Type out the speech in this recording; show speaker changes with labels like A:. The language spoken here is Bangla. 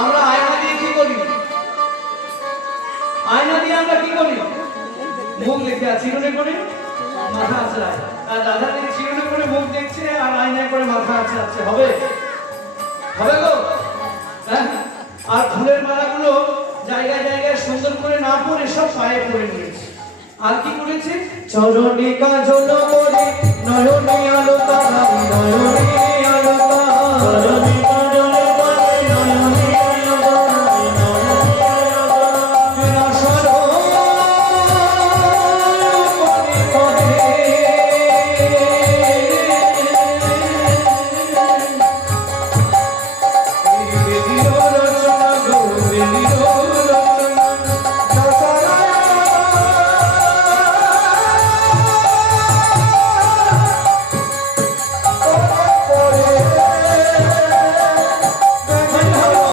A: আমরা আয়না দিয়ে কি করি? আয়না দিয়ে আমরা কি করি? মুখ লিখে মনে করি মাথা আছে আর দাদা দিয়ে চিরুনি করে মুখ দেখছে, আর আয়না করে মাথা আছে আছে। হবে? হবে গো? হ্যাঁ? আর ফুলের মালাগুলো জায়গায় জায়গায় সুন্দর করে না পরে সব পায়ে পরে নিয়েছে। আর কি করেছে? চরণে কাজল করে, নয়নে আলো তারা Hallelujah.